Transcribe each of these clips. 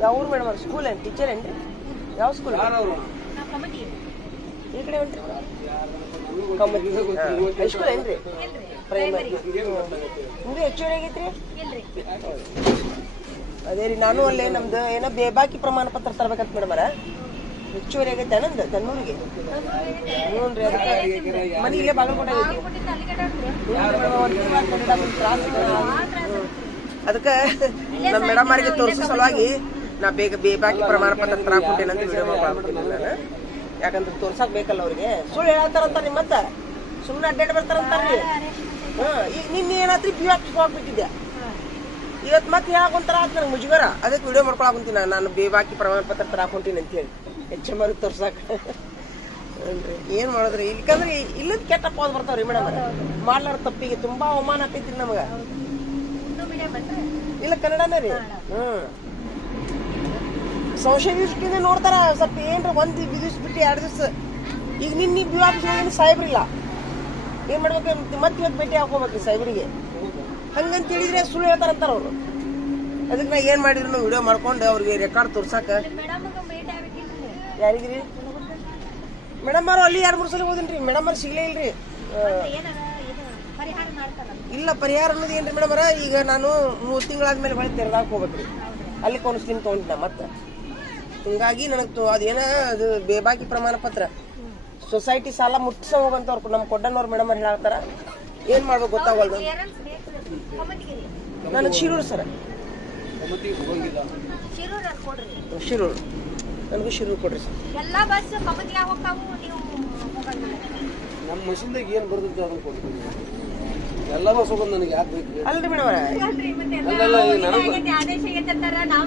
ಯಾವ ಊರು ಮೇಡಮ್ ಅವ್ರ ಸ್ಕೂಲ್ ಏನು ಟೀಚರ್ ಏನ್ರಿ ಯಾವ ಸ್ಕೂಲ್ ಈ ಕಡೆ ಹೊಂಟ್ರಿ ಹೈಸ್ಕೂಲ್ ಏನ್ರಿ ಪ್ರೈಮರಿ ನಿಮ್ದು ಹೆಚ್ಚುವರಿ ಆಗೈತ್ರಿ ಅದೇ ರೀ ನಾನು ಅಲ್ಲೇ ನಮ್ದು ಏನೋ ಬೇಬಾಕಿ ಪ್ರಮಾಣ ಪತ್ರ ತರ್ಬೇಕಂತ ಮೇಡಮರ ಹೆಚ್ಚುವರಿ ಆಗೈತೆ ನಂದು ತನ್ನೂರಿಗೆ ಹ್ಞೂ ರೀ ಅದಕ್ಕೆ ಮನೆ ಇಲ್ಲೇ ಬಾಗಲಕೋಟೆ ಅದಕ್ಕೆ ನಮ್ಮ ಮೇಡಮ್ ಅವರಿಗೆ ತೋರಿಸೋ ಸಲುವಾಗಿ ನಾ ಬೇಗ ಬೇಬಾಕಿ ಪ್ರಮಾಣ ಪತ್ರ ಅಂತ ವಿಡಿಯೋ ಮಾಡ್ಬಿಟ್ಟಿದ್ದೀನಿ ನಾನು. ಯಾಕಂದ್ರೆ ತೋರ್ಸಕ್ ಬೇಕಲ್ಲ ಅವ್ರಿಗೆ. ಸುಳ್ಳು ಹೇಳತ್ತಾರಂತ ನಿಮ್ಮತ್ತ ಸುಮ್ಮನೆ ಅಡ್ಡಾಡಿ ಬರ್ತಾರಂತಾರ್ರಿ ಹಾ ಈಗ ನಿನ್ನೆ ಏನಾದ್ರಿ ಬಿ ಹಾಕಿ ಹೋಗ್ಬಿಟ್ಟಿದ್ದೆ ಇವತ್ತು ಮತ್ತೆ ಹೇಳಕ್ ಒಂಥರ ಆಯ್ತು ನನಗೆ ಮುಜುಗರ. ಅದಕ್ಕೆ ವಿಡಿಯೋ ಮಾಡ್ಕೊಳಕುಂತೀನಿ ನಾನು. ನಾನು ಬೇಬಾಕಿ ಪ್ರಮಾಣ ಪತ್ರ ತರಾಕೊಂತೀನಿ ಅಂತೇಳಿ ಅಂತ ಹೇಳಿ. ಹೆಚ್ಚು ಮರು ತೋರ್ಸಾಕ. ಏನ್ ಮಾಡಿದ್ರಿ? ಇಲ್ಕಂದ್ರೆ ಇಲ್ಲದ ಕೆಟ್ಟ ಪೋದ್ ಬರ್ತಾವ್ರಿ ಮೇಡಮ್. ಮಾಡ್ಲಾರ ತಪ್ಪಿಗೆ ತುಂಬಾ ಅವಮಾನ ಆಗ್ತೈತ್ರಿ ನಮಗ. ಇಲ್ಲ ಕನ್ನಡನೇ ರೀ. ಹ್ಮ್ ಸಂಶಯ ದೃಷ್ಟಿಯಿಂದ ನೋಡ್ತಾರ ಸ್ವಲ್ಪ ಏನ್ರ ಒಂದ್ ದಿವ್ಸ ಬಿಟ್ಟು ಎರಡು ದಿವಸ. ಈಗ ನಿನ್ನ ಬಿ ಆಫೀಸ್ ಹೋಗಿ ಸಾಹೇಬ್ರಿಲ್ಲ ಏನ್ ಮಾಡ್ಬೇಕು? ಮತ್ತೆ ಇವತ್ತು ಭೇಟಿ ಹಾಕೋಬೇಕು ಸಾಹೇಬ್ರಿಗೆ. ಹಂಗಂತ ಹೇಳಿದ್ರೆ ಸುಳ್ಳು ಹೇಳ್ತಾರಂತಾರ ಅವ್ರು. ಅದಕ್ಕೆ ನಾ ಏನ್ ಮಾಡಿದ್ರು ವಿಡಿಯೋ ಮಾಡ್ಕೊಂಡು ಅವ್ರಿಗೆ ರೆಕಾರ್ಡ್ ತೋರ್ಸಾಕ. ಯಾರಿಗ್ರಿ? ಮೇಡಮ್ ಅವ್ರು ಅಲ್ಲಿ ಯಾರು ಮೂರು ಸಲ ಹೋದಿನ್ರಿ. ಮೇಡಮ್ ಅವ್ರು ಸಿಗ್ಲೇ ಇಲ್ರಿ. ಇಲ್ಲ ಪರಿಹಾರ ಅನ್ನೋದು ಏನ್ರಿ ಮೇಡಮ್ ಅವರ? ಈಗ ನಾನು ಮೂರು ತಿಂಗಳಾದ್ಮೇಲೆ ಹೊಳೆ ತೆರದಾಕ್ ಹೋಗ್ಬೇಕ್ರಿ. ಅಲ್ಲಿ ಕೌನ್ಸಿಲಿಂಗ್ ತೊಗೊಂಡಿನ ಮತ್ತೆ. ಹಿಂಗಾಗಿ ನನಗೆ ಅದೇನ ಅದು ಬೇಬಾಕಿ ಪ್ರಮಾಣ ಪತ್ರ. ಸೊಸೈಟಿ ಸಾಲ ಮುಟ್ಸ ಹೋಗಂತವ್ರು ನಮ್ಮ ಕೊಡ್ಡನವ್ರು ಮೇಡಮ್ ಅವ್ರು ಹೇಳತ್ತಾರ ಏನ್ ಮಾಡ್ಬೇಕು ಗೊತ್ತಾಗಲ್ದು? ನನಗೆ ಶಿರೂರು ಸರ್. ಶಿರೂರು ನನಗೂ ಶಿರೂರು ಕೊಡ್ರಿ ಸರ್. ಎಲ್ಲಾ ಬಸ್ ಕಮತಿಗೆ ಹೋಗ್ತಾವು ನೀವು ಹೋಗಂಗಿಲ್ಲ ನಮ್ಮ ಮಷಿನ್ದಾಗ ಏನು ಅದನ್ನ ಕೊಡ್ತೀನಿ. ಎಲ್ಲ ಬಸ್ ನನಗೆ ಯಾಕೆ ಬೇಕು ಅಲ್ರಿ ಮೇಡಮ್ ಅಲ್ಲಲ್ಲ ನನಗೆ ಆದೇಶ ನಾವು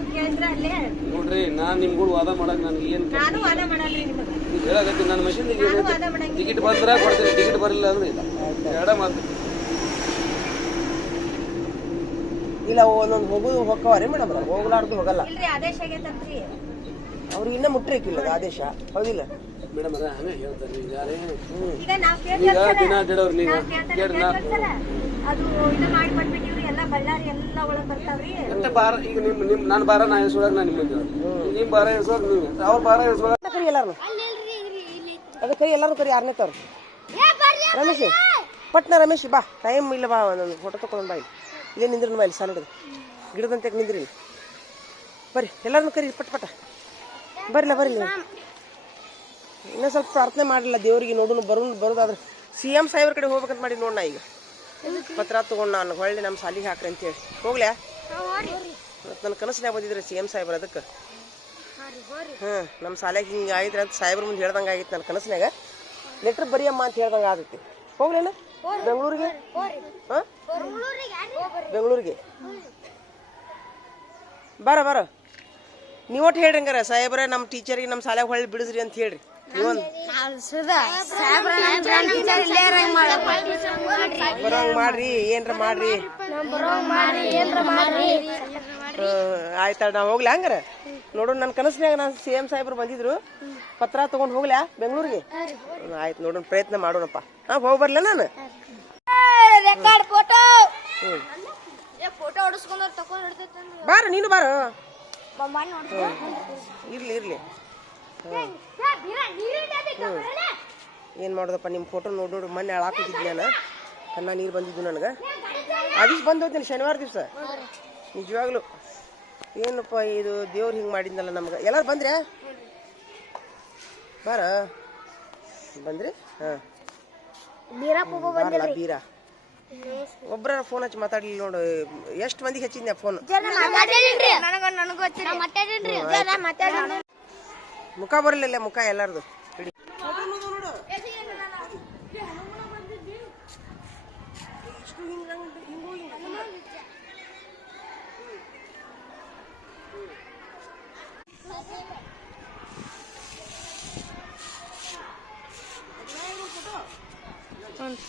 ಅಲ್ಲೇ. ನೋಡ್ರಿ ನಾನು ನಿಮ್ಮ ಕೂಡ ವಾದ ಮಾಡಕ್ಕೆ ನನಗೆ ಏನು ನಾನು ವಾದ ಮಾಡಲ್ರಿ ನಿಮಗೆ. ಹೇಳಕತ್ತೀನಿ ನನ್ನ ಮಷಿನ್ ಟಿಕೆಟ್ ಬಂದ್ರೆ ಕೊಡ್ತೀನಿ ಟಿಕೆಟ್ ಬರಲಿಲ್ಲ ಅಂದ್ರೆ ಇಲ್ಲ. ಎರಡ ಮಾತು. ಇಲ್ಲ ಒಂದೊಂದು ಹೋಗುದು ಹೋಗವ್ರಿ ಮೇಡಮ್ ಅವ್ರ ಹೋಗ್ಲಾರ್ದು ಹೋಗಲ್ಲ. ಆದೇಶ ಆಗೈತಂತ್ರಿ. ಅವ್ರಿಗೆ ಇನ್ನೂ ಮುಟ್ರಿಕಿಲ್ಲ ಅದು ಆದೇಶ? ಹೌದಿಲ್ಲ? ಮೇಡಮ್ ಅದ ಹಂಗೆ ಹೇಳ್ತಾರೆ ಈಗ ಯಾರೇ ಈಗ ನಾವ್ ಈಗ ಕೇಳ್ತಾರೆ ದಿನ ಅಡ್ಡಾಡೋರು ನೀವು. ಕೇಳಿ ನಾ ಅದು ಇದು ಮಾಡಿ ಎಲ್ಲ ಬಳ್ಳಾರಿ ಎಲ್ಲ ಒಳಗ್ ಬರ್ತಾವ್ರಿ. ಮತ್ತೆ ಬಾರ ಈಗ ನಿಮ್ಮ ನಿಮ್ಮ ನಾನು ಬಾರ ನಾ ಎಸ್ಕೊಳಕ್ ನಾನು ನಿಮ್ಮ ನಿಮ್ಮ ಬಾರ ಎಸ್ಕೊಳಕ್ ನೀವು. ಅವ್ರ ಬಾರ ಎಸ್ಕೊಳಕ್ ಕರಿ ಎಲ್ಲಾರು ಅದು ಕರಿ ಎಲ್ಲಾರು ಕರಿ ಆರನೇ ತವ್ರು ರಮೇಶ್ ಪಟ್ನ ರಮೇಶ್ ಬಾ. ಟೈಮ್ ಇಲ್ಲ ಬಾ ನಾನು ಫೋಟೋ ತಗೊಂಡ್ ಬಾ ಇಲ್ಲಿ. ನಿಂದ್ರ ನಿಂದ್ರಿ ಬಾ ಇಲ್ಲಿ ಸಾಲ ಹಿಡಿದು ಗಿಡದಂತೆ ನಿಂದ್ರಿ ಬರ್ರಿ ಎಲ್ಲಾರನ್ನು ಕರಿ ಪಟ್ ಪಟ ಬರ್ರಿಲ್ಲ ಬರ್ರಿಲ್ಲ ಇನ್ನೂ ಸ್ವಲ್ಪ ಪ್ರಾರ್ಥನೆ ಮಾಡಿಲ್ಲ ದೇವರಿಗೆ ನೋಡು ಬರೋ ಬರೋದಾದ್ರೆ ಸಿ ಎಂ ಸಾಹೇಬ್ರ ಕಡೆ ಹೋಗ್ಬೇಕಂತ ಮಾಡಿ ನೋಡ ಈಗ. ಪತ್ರ ತಗೊಂಡು ನಾನು ಹೊಳ್ಳಿ ನಮ್ಮ ಸಾಲಿಗೆ ಹಾಕ್ರಿ ಅಂತೇಳಿ. ಹೋಗ್ಲ್ಯಾ ಮತ್ತು ನನ್ನ ಕನಸಿನಾಗ ಬಂದಿದ್ರೆ ಸಿ ಎಂ ಸಾಹೇಬ್ರ ಅದಕ್ಕೆ? ಹಾಂ ನಮ್ಮ ಶಾಲೆಗೆ ಹಿಂಗೆ ಆಯ್ತು ಅಂತ ಸಾಹೇಬ್ರ ಮುಂದೆ ಹೇಳ್ದಂಗೆ ಆಗಿತ್ತು ನನ್ನ ಕನಸಿನಾಗ ಲೆಟ್ರ್ ಬರಿಯಮ್ಮ ಅಂತ ಹೇಳ್ದಂಗೆ ಆಗತ್ತೆ. ಹೋಗ್ಲೇನ? ಬೆಂಗಳೂರಿಗೆ? ಹಾಂ? ಬೆಂಗಳೂರಿಗೆ ಬರ ಬರ. ನೀವು ಒಟ್ಟು ಹೇಳ್ರಿ ಹಂಗಾರ. ಸಾಹೇಬ್ರೆ ನಮ್ಮ ಟೀಚರಿಗೆ ನಮ್ಮ ಶಾಲೆಗೆ ಹೊಳ್ಳಿ ಬಿಡಿಸ್ರಿ ಅಂತ ಹೇಳ್ರಿ. ಬರೋಂಗ್ ಮಾಡ್ರಿ ಏನ್ರ ಮಾಡ್ರಿ. ಆಯ್ತಾ ನಾ ಹೋಗ್ಲಾ ಹಂಗಾರ? ನೋಡು ನನ್ನ ಕನಸಿನಾಗ ನಾನು ಸಿ ಎಂ ಸಾಹೇಬ್ರು ಬಂದಿದ್ರು. ಪತ್ರ ತಗೊಂಡು ಹೋಗ್ಲ್ಯಾ ಬೆಂಗಳೂರಿಗೆ? ಆಯ್ತು ನೋಡೋಣ ಪ್ರಯತ್ನ ಮಾಡೋಣಪ್ಪ. ಹಾ ಹೋಗಿ ಬರ್ಲ ನಾನು? ಬಾರ ನೀನು ಬಾರ. ಇರ್ಲಿ ಇರ್ಲಿ. ಏನು ಮಾಡೋದಪ್ಪ ನಿಮ್ಮ ಫೋಟೋ ನೋಡಿ ನೋಡಿ ಮೊನ್ನೆ ಹಾಕಿದ್ದೆ ನಾನು? ಕಣ್ಣ ನೀರು ಬಂದಿದ್ದು ನನಗೆ. ಆ ದಿವ್ಸ ಬಂದು ಹೋಗ್ತೀನಿ ಶನಿವಾರ ದಿವಸ? ನಿಜವಾಗ್ಲು. ಏನಪ್ಪ ಇದು ದೇವ್ರು ಹಿಂಗೆ ಮಾಡಿದ್ನಲ್ಲ ನಮ್ಗೆ. ಎಲ್ಲರೂ ಬಂದ್ರೆ? ಬಾರ. ಬಂದ್ರಿ? ಹಾಂ. ಬೀರ. ಒಬ್ಬರ ಫೋನ್ ಹಚ್ಚಿ ಮಾತಾಡ್ಲಿಲ್ಲ ನೋಡು. ಎಷ್ಟು ಮಂದಿಗೆ ಹಚ್ಚಿದ್ನ ಫೋನ್ ಮುಖ ಬರಲಿಲ್ಲ ಮುಖ ಎಲ್ಲರದು.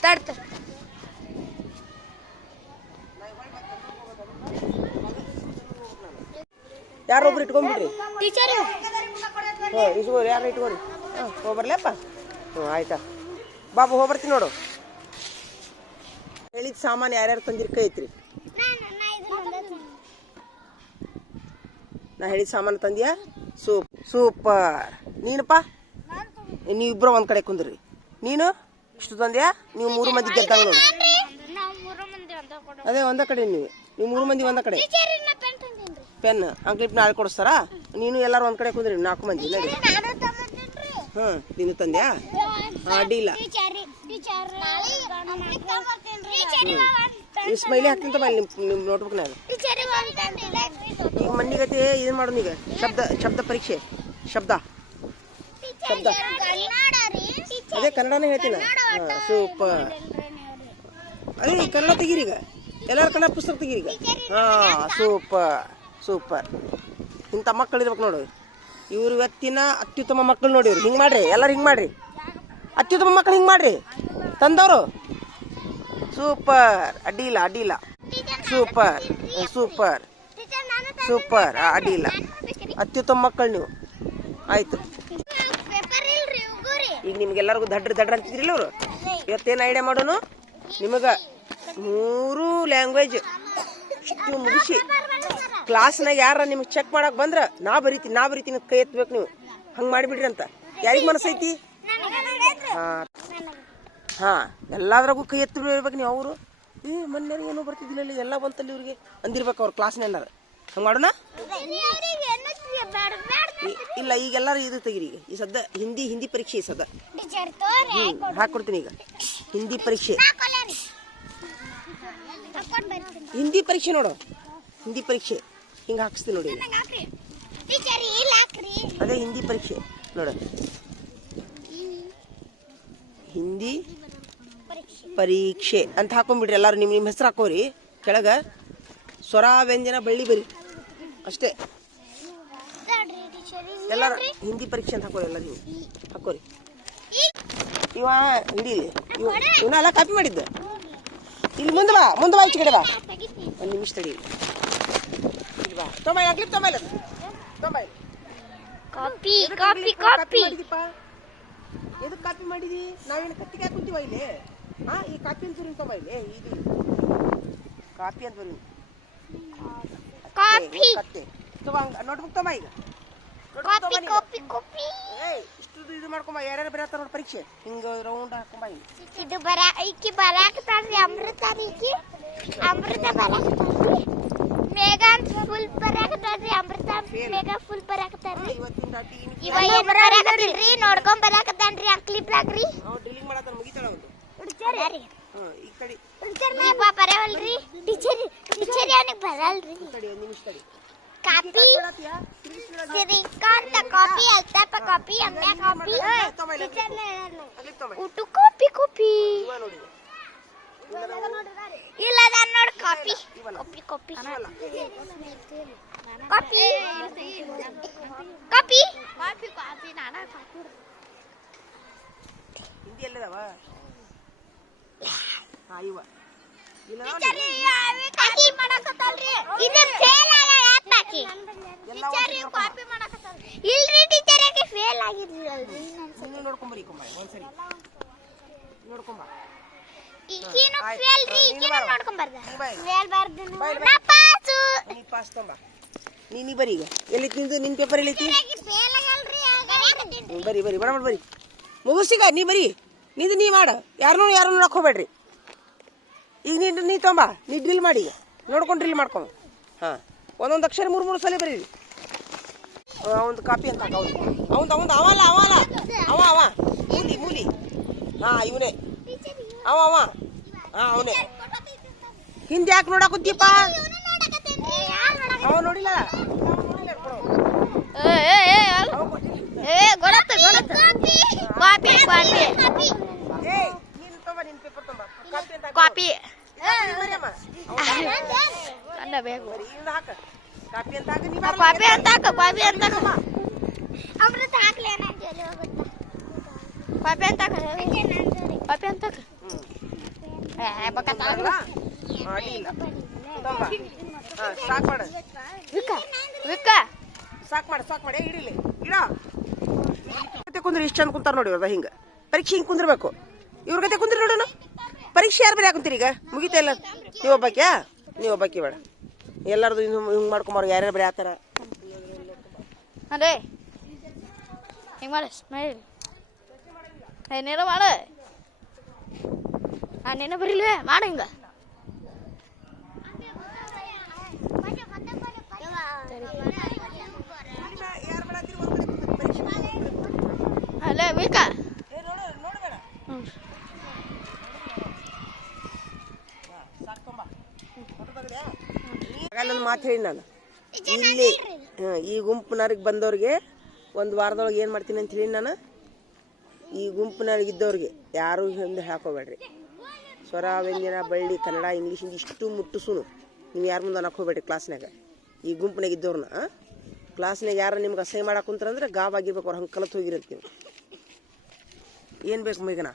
ತಡ್ತ. ಯಾರೊಬ್ರು ಇಟ್ಕೊಂಡ್ಬಿಡ್ರಿ? ಟೀಚರ್ ಹಾಂ ಇಸ್ಕೋರಿ ಯಾರು ಇಟ್ಕೋರಿ ಹಾಂ ಹೋಗ್ಬರ್ಲಪ್ಪ? ಹ್ಞೂ ಆಯ್ತಾ. ಬಾಬು ಹೋಗ್ಬರ್ತೀನಿ ನೋಡು. ಹೇಳಿದ ಸಾಮಾನು ಯಾರ್ಯಾರು ತಂದಿರ್ ಕೈ ಐತ್ರಿ? ನಾ ಹೇಳಿದ ಸಾಮಾನು ತಂದ್ಯಾ? ಸೂಪ್ ಸೂಪರ್. ನೀನಪ್ಪ? ನೀವಿಬ್ರು ಒಂದು ಕಡೆ ಕುಂದ್ರಿ. ನೀನು? ಇಷ್ಟು ತಂದ್ಯಾ? ನೀವು ಮೂರು ಮಂದಿ ಗೆದ್ದಾಗ ನೋಡಿ. ಅದೇ ಒಂದ ಕಡೆ ನೀವು. ನೀವು ಮೂರು ಮಂದಿ ಒಂದ ಕಡೆ. ಪೆನ್ ಅಂಕ್ಲಿಪ್ ನಾಳೆ ಕೊಡಿಸ್ತಾರಾ? ನೀನು ಎಲ್ಲಾರು ಒಂದ್ ಕಡೆ ಕುಂದ್ರಿ ನಾಲ್ಕು ಮಂದಿ ನಡಿ. ನಾನು ತಂದ್ಯಾ? ಹಾ ಅಡ್ಡಿಲ್ಲ ಈ ಸ್ಮೈಲಿ ಹಾಕ್ತಿಂತ ಬಲ್ಲಿ ನಿಮ್ಮ ನಿಮ್ಮ ನೋಟ್ಬುಕ್ನಾಗ ಈಗ ಮಣ್ಣಿಗತಿ ಏನ್ ಮಾಡೋಣ ಈಗ. ಶಬ್ದ ಶಬ್ದ ಪರೀಕ್ಷೆ. ಶಬ್ದ. ಶಬ್ದ. ಅದೇ ಕನ್ನಡನೇ ಹೇಳ್ತೀನಿ ಹಾಂ ಸೂಪರ್ ಅದೇ ಕನ್ನಡ ತೆಗೀರಿ ಈಗ. ಎಲ್ಲರೂ ಕನ್ನಡ ಪುಸ್ತಕ ತೆಗೀರಿ ಈಗ. ಹಾ ಸೂಪರ್ ಸೂಪರ್ ಇಂಥ ಮಕ್ಕಳು ಇರ್ಬೇಕು ನೋಡು. ಇವ್ರ ಇವತ್ತಿನ ಅತ್ಯುತ್ತಮ ಮಕ್ಕಳು ನೋಡಿ ಇವ್ರು. ಹಿಂಗೆ ಮಾಡ್ರಿ, ಎಲ್ಲರೂ ಹಿಂಗೆ ಮಾಡ್ರಿ. ಅತ್ಯುತ್ತಮ ಮಕ್ಕಳು ಹಿಂಗೆ ಮಾಡ್ರಿ. ತಂದವರು? ಸೂಪರ್. ಅಡ್ಡಿಲ್ಲ ಅಡ್ಡಿಲ್ಲ ಸೂಪರ್ ಸೂಪರ್. ಸೂಪರ್ ಅಡ್ಡಿಲ್ಲ ಅತ್ಯುತ್ತಮ ಮಕ್ಕಳು ನೀವು. ಆಯ್ತು. ಈಗ ನಿಮ್ಗೆಲ್ಲರಿಗೂ ದಡ್ರ ದಡ್ರ ಅಂತಿದ್ರಿಲ್ಲ ಅವರು? ಇವತ್ತೇನು ಐಡಿಯಾ ಮಾಡೋನು? ನಿಮಗೆ ಮೂರು ಲ್ಯಾಂಗ್ವೇಜ್ ಮುಗಿಸಿ. ಕ್ಲಾಸ್ನಾಗ ಯಾರ ನಿಮ್ಗೆ ಚೆಕ್ ಮಾಡಕ್ ಬಂದ್ರ ನಾ ಬರೀತೀನಿ ನಾ ಬರೀತೀನಿ ಕೈ ಎತ್ತಬೇಕು ನೀವು. ಹಂಗೆ ಮಾಡಿಬಿಡ್ರಿ ಅಂತ. ಯಾರಿಗೆ ಮನಸ್ಸೈತಿ? ಹಾ. ಹಾಂ ಎಲ್ಲಾದ್ರಾಗೂ ಕೈ ಎತ್ತು ಇರ್ಬೇಕು ನೀವು ಅವರು. ಏ ಮೊನ್ನೆ ಏನು ಬರ್ತಿದ್ದಿಲ್ಲ ಎಲ್ಲ ಬಂತಲ್ಲಿ ಇವ್ರಿಗೆ. ಅಂದಿರ್ಬೇಕು ಅವ್ರ ಕ್ಲಾಸ್ನೆಲ್ಲಾರ ಹಂಗೆ ಮಾಡೋಣ? ಇಲ್ಲ ಈಗೆಲ್ಲರೂ ಇದು ತೆಗಿರಿ ಈಗ. ಈ ಸದ್ಯ ಹಿಂದಿ ಹಿಂದಿ ಪರೀಕ್ಷೆ ಈ ಸದ್ಯ ಹಾಕೊಡ್ತೀನಿ ಈಗ. ಹಿಂದಿ ಪರೀಕ್ಷೆ. ಹಿಂದಿ ಪರೀಕ್ಷೆ ನೋಡು. ಹಿಂದಿ ಪರೀಕ್ಷೆ. ಹಿಂಗೆ ಹಾಕಿಸ್ತೀನಿ ನೋಡಿ ಅದೇ ಹಿಂದಿ ಪರೀಕ್ಷೆ ನೋಡ ಹಿಂದಿ ಪರೀಕ್ಷೆ ಅಂತ ಹಾಕೊಂಡ್ಬಿಡ್ರಿ ಎಲ್ಲರೂ ನಿಮ್ಮ ನಿಮ್ಮ ಹೆಸರು ಹಾಕೋರಿ ಕೆಳಗೆ ಸ್ವರ ವ್ಯಂಜನ ಬಳ್ಳಿ ಬರಿ ಅಷ್ಟೇ ಎಲ್ಲರೂ ಹಿಂದಿ ಪರೀಕ್ಷೆ ಅಂತ ಹಾಕೋರಿ ಎಲ್ಲ ನೀವು ಹಾಕೋರಿ ಇವ ಹಿಡೀಲಿ ಇವ ಇವನ್ನೆಲ್ಲ ಕಾಪಿ ಮಾಡಿದ್ದ ಇಲ್ಲಿ ಮುಂದೆ ಬಾ ಮುಂದೆ ಬಾ ಈಚೆ ಕಡೆ ಬಾ ಒಂದು ನಿಮಿಷ ತಡಿ ಇಲ್ಲಿ ಬಾ ತೊಂಬೈ ಆಗ್ಲಿ ತೊಂಬೈ ತೊಂಬೈ ಕಾಪಿ ಕಾಪಿ ಕಾಪಿ ಮಾಡಿದಿಪ್ಪ ಎದಕ್ಕೆ ಕಾಪಿ ಮಾಡಿದಿ? ನಾವೇನು ಕತ್ತಿಗೆ ಕುಂತೀವ ಇಲ್ಲಿ? ಹಾ ಈ ಕಾಪಿ ಅಂತ ಬರೀ ತೊಂಬ ಇಲ್ಲಿ. ಇದು ಕಾಪಿ ಅಂತ ಬರೀ ಕಾಪಿ ಕತ್ತೆ. ತಗೋ ನೋಟ್ಬುಕ್ ತೊಂಬ ಈಗ. Notebook ಕಾಪಿ ತೊಂಬಾ ನೀನು. ಕಾಪಿ ಕಾಪಿ ಏಯ್ ಇಷ್ಟು ಇದು ಮಾಡ್ಕೊಂಬ ಯಾರ್ಯಾರು ಬರೀತಾರ ನೋಡಿ ಪರೀಕ್ಷೆ. ಹಿಂಗ ರೌಂಡ್ ಹಾಕೊಂಬ ಹಿಂಗ ಇದು ಬರಾ ಈಕಿ ಬರಾಕತ್ತಾಳ್ರಿ ಅಮೃತ ಈಕಿ. ಅಮೃತ ಬರಾಕತ್ತಾಳ್ರಿ ಮೇಘಾ ಫುಲ್ ಬರಾಕತ್ತಾಳ್ರಿ ಅಮೃತ ಬೇಗ ಫುಲ್ ರಾತ್ರಿ ಇವ ಏನ್ ಬರಾಕತ್ತಿಲ್ರಿ ನೋಡ್ಕೊಂಡ್ ಬರಾಕತ್ತಾನ್ರಿ ಅಂಕ್ಲಿಪ್ಲಾಗ್ರಿ ಅವ್ನು ಡ್ರಿಲ್ಲಿಂಗ್ ಮಾಡತ್ತಾನ ಮುಗಿತಾಳ ಅವತ್ತು ಹಾಂ ಈ ಕಡೆ. ಇವ ಬರವಲ್ರಿ? ಟೀಚರ್ ಟೀಚರ್ ಅವನಿಗೆ ಬರಲ್ರಿ. ಒಂದು ಕಾಪಿ? ಶ್ರೀಕಾಂತ ಕಾಪಿ ಅಲ್ತಾಪ ಕಾಪಿ ಅಮ್ಮ ಕಾಪಿ. ಟೀಚರ್ ಉಟು ಕಾಪಿ ಕಾಪಿ. ಇಲ್ಲ ನಾನು ನೋಡ್ copy copy copy copy copy copy copy ನಾನಾ ಕಾಪಿ ಹಿಂದಿ ಎಲ್ಲದವ ಹಾ ಇವ. ಇಲ್ಲ. ಕಾಪಿ ಮಾಡಕತ್ತಲ್ರಿ? ಇದು ಫೇಲ್ ಆಗ ಹಾಕಿ ಟೀಚರ್ ಕಾಪಿ ಮಾಡಕತ್ತಲ್ರಿ? ಇಲ್ರಿ ಟೀಚರ್ ಯಾಕೆ ಫೇಲ್ ಆಗಿದ್ರಿ? ಅಲ್ರಿ ಸುಮ್ಮನೆ ನೋಡ್ಕೊಂಬರಿ ಕೊಂಬ ಒಂದ್ಸರಿ. ನೋಡ್ಕೊಂಬ ಈಕಿನು. ಫೇಲ್ ರೀ ಈಕಿನು ಬಾ. ನೋಡ್ಕೊಂಡ್ ಬರ್ದ ನೀ ಬಾ ಇಲ್ಲಿ. ಫೇಲ್ ಬರ್ದು ನಾ ಪಾಸು. ನೀ ಪಾಸ್ ತೊಂಬ ನೀ ನೀ ಬರಿ ಈಗ. ಎಲ್ಲಿ ತಿಂದು ನಿನ್ ಪೇಪರ್ ಎಲ್ಲಿ ಫೇಲ್ ಆಗಲ್ರಿ ಬರಿ ಬರಿ ಬಡ ಬರಿ. ಮುಗಿಸಿಗ ನೀ ಬರಿ. ನಿಂದು ನೀ ಮಾಡ. ಯಾರನ್ನೂ ಯಾರು ನೋಡಕ್ ಹೋಗ್ಬೇಡ್ರಿ. ಈಗ ನೀ ನೀ ತೊಂಬ ನೀ ಡ್ರಿಲ್ ಮಾಡಿ ಈಗ. ನೋಡ್ಕೊಂಡು ಡ್ರಿಲ್ ಮಾಡ್ಕೊಂಬ ಹಾಂ. ಒಂದೊಂದು ಅಕ್ಷರ ಮೂರು ಮೂರು ಸಲ ಬರೀರಿ. ಒಂದು ಕಾಪಿ ಅಂತ ಅವ್ನು ಅವಂದು ಅವಲ್ಲ ಅವಲ್ಲ ಅವ ಅವ. ಮೂಲಿ ಮೂಲಿ. ಹಾಂ ಇವನೇ. ಅವ ಅವ. ಹಾಂ ಅವನೇ. ಹಿಂದೆ ಯಾಕೆ ನೋಡಾಕತ್ತೀಯಪ್ಪ ಅವ ನೋಡಿಲ್ಲ? ಏ ಏ ಕಾಪಿ ಕಾಪಿ. ಏಯ್ ನೀನು ತೊಂಬ ನಿನ್ನ ಪೇಪರ್ ತೊಂಬ ಕಾಪಿ ಅಂತ ಕಾಪಿ. ನೀ ಬರೀಯಮ್ಮ. ಅವ್ನು ಬೇಕು. ಹಾಕ. ಕಾಪಿ ಅಂತ ಹಾಕ ಕಾಪಿ ಅಂತ ಹಾಕು ಕಾಪಿ ಅಂತ ಹಾಕು. ಅಮೃತ ಹಾಕ್ಲಿ ಕಾಪಿ ಅಂತ ಹಾಕು. ಕಾಪಿ ಅಂತ ಹಾಕು ಏ ಬಕತ್ತ ಅಲ್ಲ ಅಡಿಲ್ಲ ತೊಂಬ ಹಾ ಸಾಕ್ ಮಾಡ. ವಿಕ್ಕ ಸಾಕ್ ಮಾಡ ಸಾಕ್ ಮಾಡಿ. ಹಿಡಿಲಿ ಇಡ. ಕುಂದ್ರಿ ಇಷ್ಟು ಚಂದ ಕುಂತಾರ ನೋಡಿ ಇವ್ರದ ಹಿಂಗ. ಪರೀಕ್ಷೆ ಹಿಂಗ್ ಕುಂದಿರ್ಬೇಕು. ಇವ್ರ ಗತೆ ಕುಂದ್ರಿ ನೋಡೋಣ ಪರೀಕ್ಷೆ ಯಾರು ಬರೀ ಕುಂತೀರಿ ಈಗ? ಮುಗಿತಾ ಇಲ್ಲ? ನೀವು ಒಬ್ಬಾಕ್ಯಾ? ನೀವು ಒಬ್ಬಾಕಿ ಬೇಡ. ಎಲ್ಲರದು ಹಿಂಗೆ ಮಾಡ್ಕೊಂಬಾರ ಯಾರ್ಯಾರು ಬರೀ ಆತರ ಅದೇ ಹಿಂಗೆ ಮಾಡ ಏನೇನೋ ಮಾಡ. ಹಿಂಗ. ಅಲ್ಲೇ ಮಾತು ಹೇಳಿ ನಾನು. ಇಲ್ಲಿ ಈ ಗುಂಪಿನವ್ರಿಗೆ ಬಂದವ್ರಿಗೆ ಒಂದು ವಾರದೊಳಗೆ ಏನು ಮಾಡ್ತೀನಿ ಅಂತ ಹೇಳಿ ನಾನು. ಈ ಗುಂಪಿನವ್ರಿಗೆ ಇದ್ದವ್ರಿಗೆ ಯಾರು ಹಿಂದೆ ಹಾಕೋಬೇಡ್ರಿ. ಸ್ವರ, ವ್ಯಂಜನ, ಬಳ್ಳಿ, ಕನ್ನಡ, ಇಂಗ್ಲೀಷ್ ಹಿಂಗೆ ಇಷ್ಟು ಮುಟ್ಟಿಸೂನು ನೀವು ಯಾರ ಮುಂದೆ ಹೋಗ್ಬೇಡಿ ಕ್ಲಾಸ್ನಾಗ ಈ ಗುಂಪಿನಾಗ ಇದ್ದವ್ರನ್ನ ಕ್ಲಾಸ್ನಾಗ ಯಾರು ನಿಮ್ಗೆ ಅಸಹ್ಯ ಮಾಡಕ್ಕೆ ಕುಂತಾರಂದ್ರೆ ಗಾಬಾಗಿರ್ಬೇಕು ಅವ್ರು ಹಂಗೆ ಕಲತ್ ಹೋಗಿರಂತ ಏನು ಬೇಕು ಮೇಗನ?